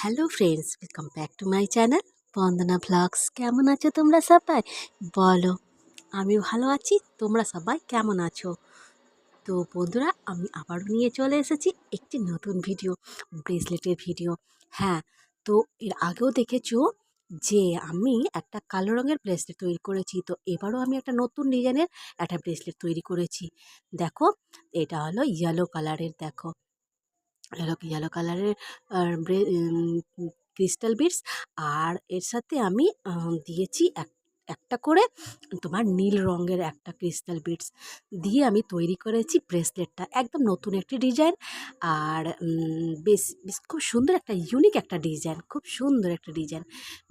Hello friends, welcome back to my channel Bandana vlogs. কেমন আছো তোমরা সবাই? বলো। আমি ভালো আছি, তোমরা সবাই কেমন আছো? তো বন্ধুরা, আমি আবারও নিয়ে চলে এসেছি একটি নতুন ভিডিও, ব্রেসলেটের ভিডিও। হ্যাঁ, তো এর আগেও দেখেছো যে আমি একটা কালো রঙের ব্রেসলেট তৈরি করেছি। তো এবারও আমি একটা নতুন ডিজাইনের একটা ব্রেসলেট তৈরি করেছি। দেখো, এটা হলো ইয়েলো কালারের। দেখো, ইয়েলো কালারের ক্রিস্টাল বিটস, আর এর সাথে আমি দিয়েছি একটা করে তোমার নীল রঙের একটা ক্রিস্টাল বিটস দিয়ে আমি তৈরি করেছি ব্রেসলেটটা। একদম নতুন একটি ডিজাইন, আর বেশ বেশ খুব সুন্দর একটা ইউনিক একটা ডিজাইন, খুব সুন্দর একটা ডিজাইন।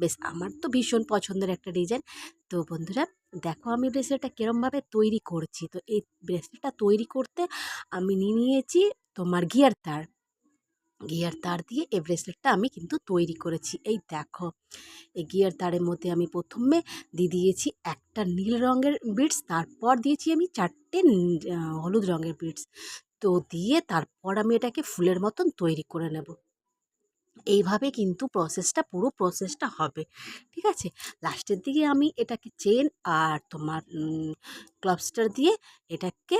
বেশ, আমার তো ভীষণ পছন্দের একটা ডিজাইন। তো বন্ধুরা, দেখো আমি ব্রেসলেটটা কীরমভাবে তৈরি করছি। তো এই ব্রেসলেটটা তৈরি করতে আমি নিয়েছি তোমার গিয়ার তার দিয়ে এই ব্রেসলেটটা আমি কিন্তু তৈরি করেছি। এই দেখো, এই গিয়ার তারের মধ্যে আমি প্রথমে দিয়েছি একটা নীল রঙের বিটস, তারপর দিয়েছি আমি 4টে হলুদ রঙের বিটস। তো দিয়ে তারপর আমি এটাকে ফুলের মতন তৈরি করে নেব। এইভাবে কিন্তু পুরো প্রসেসটা হবে, ঠিক আছে? লাস্টের দিকে আমি এটাকে চেন আর তোমার ক্লবস্টার দিয়ে এটাকে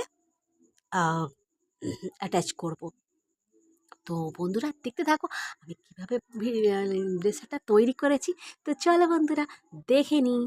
অ্যাটাচ করব। তো বন্ধুরা, দেখতে থাকো আমি কীভাবে ব্রেসলেটটা তৈরি করেছি। তো চলো বন্ধুরা, দেখে নিই।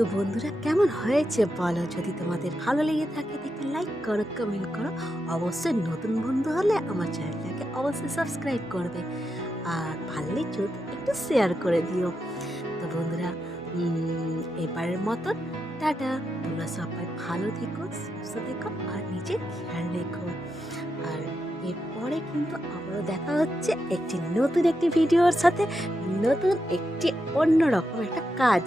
তো বন্ধুরা কেমন হয়েছে বলো, যদি তোমাদের ভালো লেগে থাকে দেখে লাইক করো, কমেন্ট করো। অবশ্যই নতুন বন্ধু হলে আমার চ্যানেলটাকে অবশ্যই সাবস্ক্রাইব করবে, আর পারলে যদি একটু শেয়ার করে দিও। তো বন্ধুরা এবারের মতন টাটা। তোমরা সবাই ভালো থেকো, সুস্থ থেকো, আর নিজের খেয়াল রেখো। আর এরপরে কিন্তু আবারও দেখা হচ্ছে একটি ভিডিওর সাথে, নতুন একটি অন্যরকম একটা কাজ।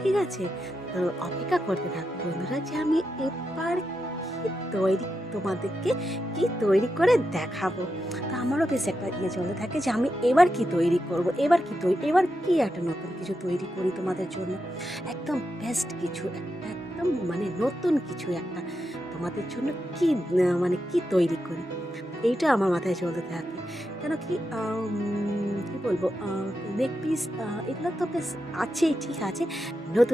ঠিক আছে, তো অপেক্ষা করতে থাকো বন্ধুরা যে আমি এবার কি তোমাদেরকে কি তৈরি করে দেখাবো। তো আমারও বেশ একটা চলতে থাকে যে আমি এবার কি তৈরি করব, এবার কি একটা নতুন কিছু তৈরি করি তোমাদের জন্য, একদম বেস্ট কিছু, একদম মানে নতুন কিছু একটা তোমাদের জন্য কি মানে কি তৈরি করি, এইটা আমার মাথায় চলতে থাকে। কেন কি কি বলবো, নেক পিস এগুলো তো বেশ আছেই, ঠিক আছে, নতুন